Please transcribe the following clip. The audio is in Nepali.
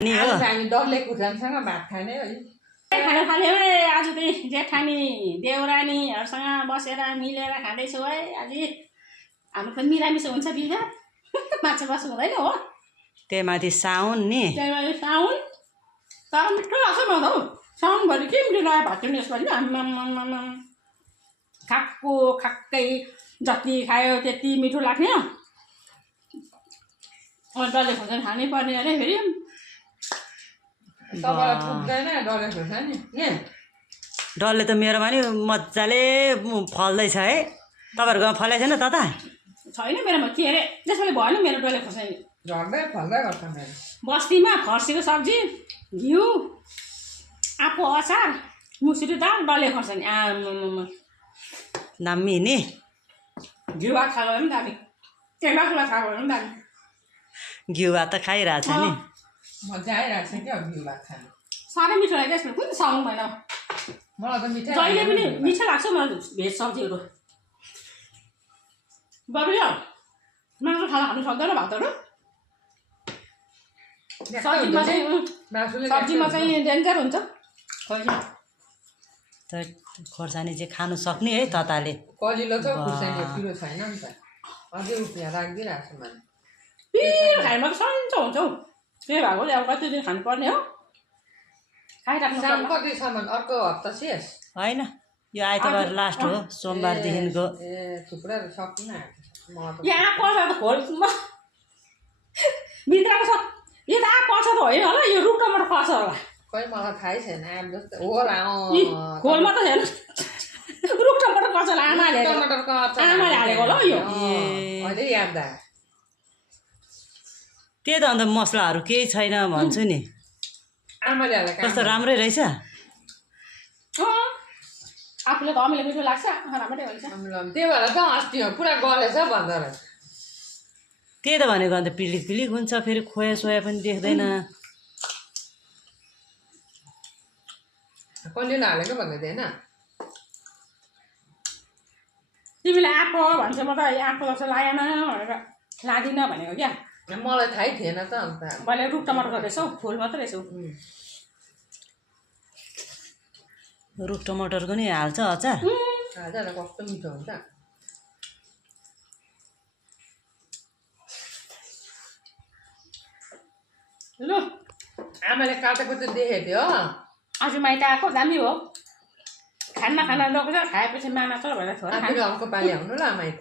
नि हो हामी डल्ले खुर्सानीसँग भात खाने है खाना थाल्यो है आज चाहिँ जेठानी देउरानीहरूसँग बसेर मिलेर खाँदैछौँ है आज हाम्रो त मिरामिस हुन्छ बिगा माछा बस्नु हुँदैन हो त्यही माथि साउन नि त्यही साउन तर मिठो लाग्छ म त हौ साउनभरि के मिठो लाग्यो भात पनि यसपालि आम्मामामा खाक्को खाक्कै जति खायो त्यति मिठो लाग्ने अनि डल्ले खोर्सानी खानै पर्ने अरे फेरि तपाईँलाई पुग्दैन डल्ले खुर्सानी नि डल्ले त मेरोमा नि मजाले फल्दैछ है तपाईँहरूकोमा फलेको छैन त छैन मेरोमा के अरे त्यसैले भयो नि मेरो डल्ले खोर्सानी झर्दै फल्दै गर्छ मेरो बस्तीमा फर्सीको सब्जी घिउ आँपको अचार मुसुरी दाल डल्ले खोर्सानी आम्मामा दामी नि घिउ भात खाएको पनि दामी तेल बाख्ला खाएको पनि दामी घिउ भात त खाइरहेछ नि मजा आइरहेको छ क्या घिउ भात खानु साह्रै मिठो लाग्यो यसमा कुन साउन भएन मलाई त मिठै जहिले पनि मिठो लाग्छ मलाई भेज सब्जीहरू बरुयो मासु खानु सक्दैन भातहरू सब्जीमा चाहिँ डेन्जर हुन्छ त खोर्सानी चाहिँ खानु सक्ने है तताले कलिलो छ खुर्सानी पिरो छैन नि त अझै उफ्रिया राखिदिइरहेको छ मैले पिरो खाएमा त सन्चो हुन्छ हौ त्यही भएको अब कति दिन खानुपर्ने हो खाइराख्नु साम कतिसम्म अर्को हप्ता शेष होइन यो आइतबार लास्ट हो सोमबारदेखिको ए थुप्रै सकिन आएको यहाँ पर्छ त खोल भित्रको छ यो त आँप पर्छ त होइन होला यो रुख टमाटर पर्छ होला खै मलाई थाहै छैन आम जस्तो होला खोलमा त हेर्नु रुख टमाटर पर्छ होला आमाले टमाटरको अचार आमाले हालेको होला यो अहिले याद आयो त्यही त अन्त मसलाहरू केही छैन भन्छु नि आमाले हालेको कस्तो राम्रै रहेछ आफूले त अमिलो मिठो लाग्छ राम्रै हुन्छ त्यही भएर त अस्ति पुरा गलेछ भन्दो रहेछ त्यही त भनेको अन्त पिलिक पिलिक हुन्छ फेरि खोया सोया पनि देख्दैन कलिलो हालेको भन्दै थिएन तिमीले आँपको भन्छ म त आँपको जस्तो लागेन भनेर लादिनँ भनेको क्या मलाई थाहै थिएन त अन्त मैले रुख टमाटर रहेछौ फुल मात्रै रहेछौ रुख टमाटरको नि हाल्छ अचार हजुर कस्तो मिठो हुन्छ लु आमाले काटेको चाहिँ देखेको थियो आज माइत आएको दामी हो खाना लगेर खाएपछि मामा चल भनेर छोरा अर्को पालि आउनु ल माइत